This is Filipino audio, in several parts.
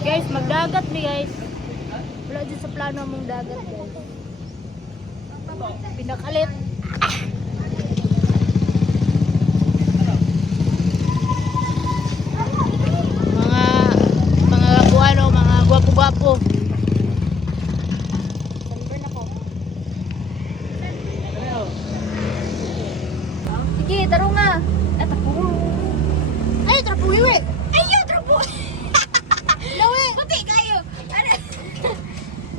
Guys, magdagat mi guys. Wala dyan sa plano mong dagat guys. Pinakalit. Mga buano, mga gwapo-gwapo. Sunburn ako. Sige, taro nga. Ay, trapo iwi. Ayo, trapo. Lawi. Puti kayo.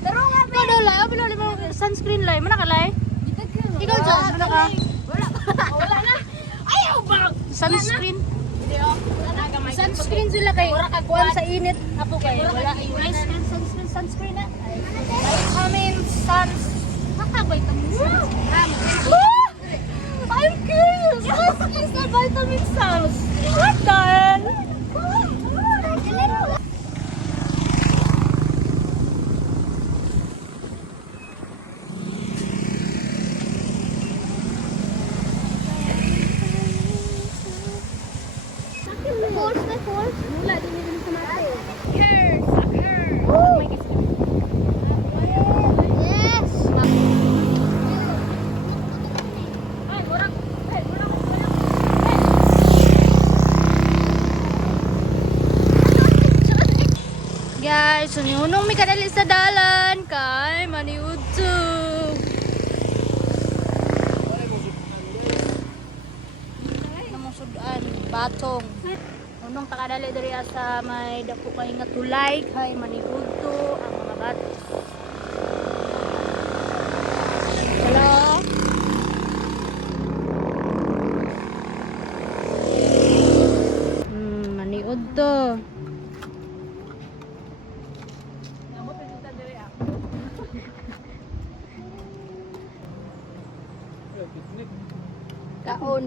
Taro nga, be. Ano, lai? Ano, mo sunscreen lai? Mana ka, lai? Ikaw dyan, mana ka? Wala na. Ayaw ba? Sunscreen? Sunscreen sila kay kuwan sa init. Ako kay wala. Sunscreen na. Vitamin suns. Vitamin suns. I'm curious. What is the vitamin suns? What the hell? Mula din din sa mata. Yes. Guys, sunihunong mi kadali sa dalan kay maniudsog. Namong sudan, batong. Unong takadali diri sa may dako kay nga tulay kay maniudto ang mga bato. Hello. Maniudto. Kaon.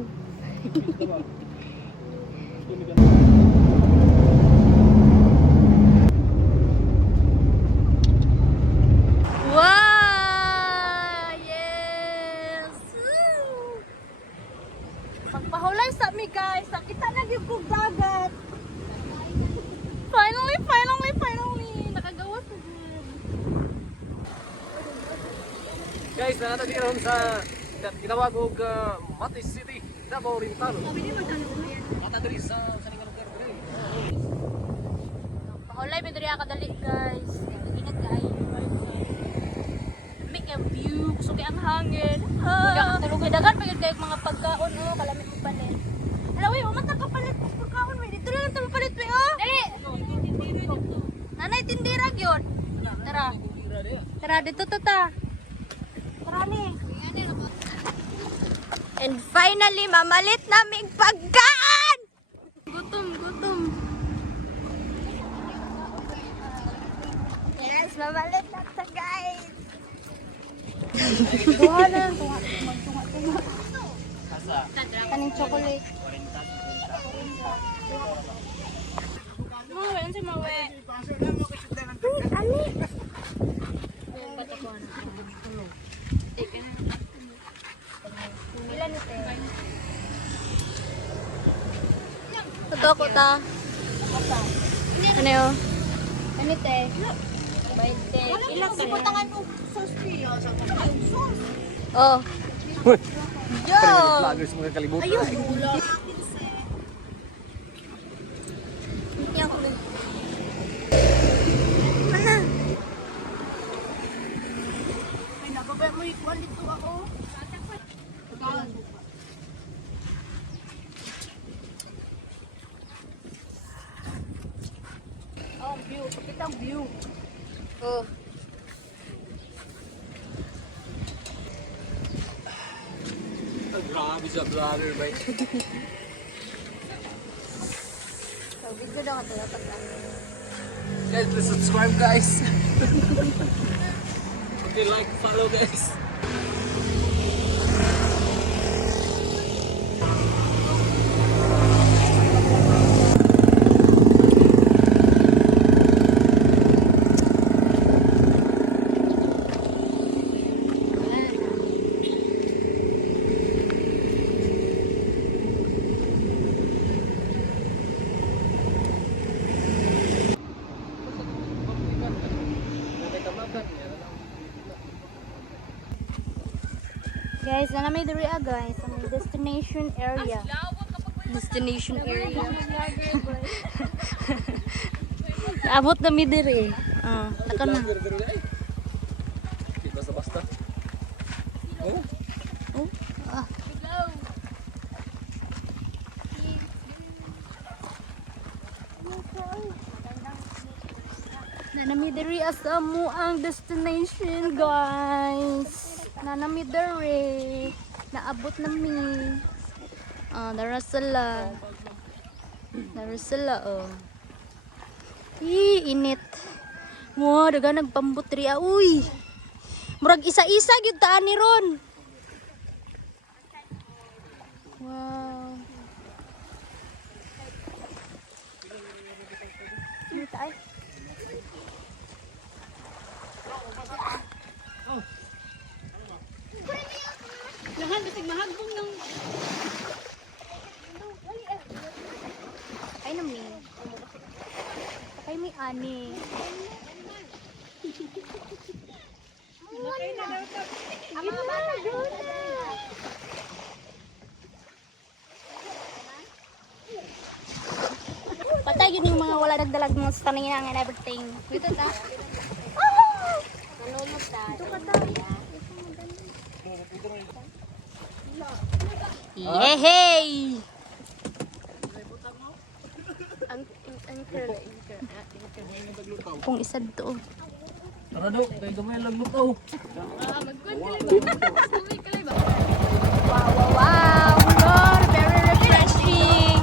Wow! Yes! Magpahulay sa mi guys. Kita na yung kong dagat. Finally! Nakagawa ko good. Guys, nanatag ron sa tinawag og Matis City, Davao Oriental. Mata diri sa kaning lugar diri. Pahulay mi diri kadali guys. Ingat kayo. Make a view, gusto kay ang hangin. Dagan pa yun kayo mga pagkaon kalamit mo palit. Hello, umata ka palit pagkaon mo. Dito lang tayo palit mo. Dali. Nanay tindira gyud. Tara dito ta. Tara ni. And finally, mamalit naming pagkaan! Gutom. Yes, mamalit na ta guys! Tuha na. Magtunga. Kaning chocolate. Mawe, ano si Mawe? Ani? Ilan ito? Ito ako ta. Ano yun? Ano ito? 20. Ilan ka na? Oh. Yo! Vloggers mga kalibutan. Ayun! Mana? Ay, nababa mo ikuan dito ako. Oh, view. Pakita ang view. Oh. Grabe sa vlogger, bay. So, video daw ka dapat lang. Guys, please subscribe, guys. Okay, like, follow, guys. Guys, nanami diri guys, ang destination area. Destination area. Naabot na mi diri. Taka na. Basta-basta. Oh. Oh, ah. Nanami diri asa mo ang destination, guys. Nanami diri. Naabot na mi. Dara sila. Dara sila, oh. Init. Wow, daga nagpambot ri. Uy. Murag isa-isa gyud taan ni ron. Wow. Ini tayo. Lahan bisig mahagbong ng ay nami. Kay may ani. Ang mga bata doon na. Patay yun yung mga wala nagdalag ng stamina and everything. Dito ta. Nalulog ta. Dito ka ta. Yehey! Kung isa to. Tara do, kay gamay lang lutaw. Wow, wow, wow! Lord, very refreshing!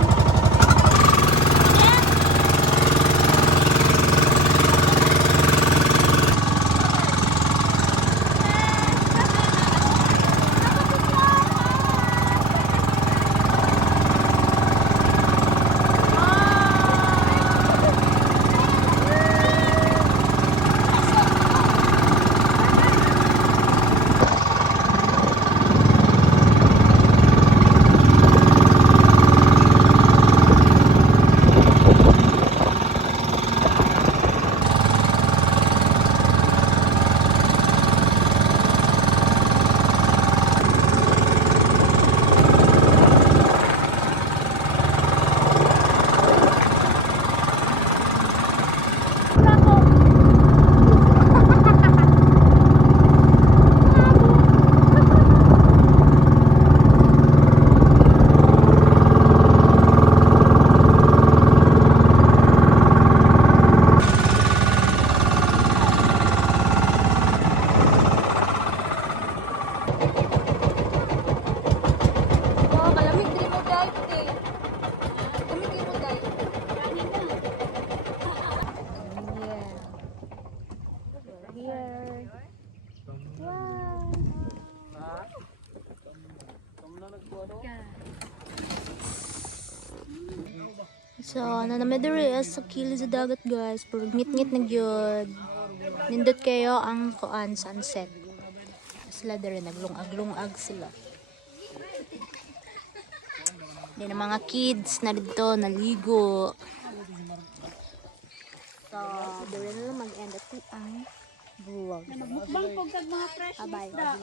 So, nanami diri sa kilid sa dagat, guys. Pero ngit-ngit na gyud. Nindot kayo ang kuan sunset. Sila diri naglungag-lungag sila. Din mga kids na dito naligo. So, diri na lang mag-end at ang vlog. Mukbang pog tag mga fresh Bye-bye. isda.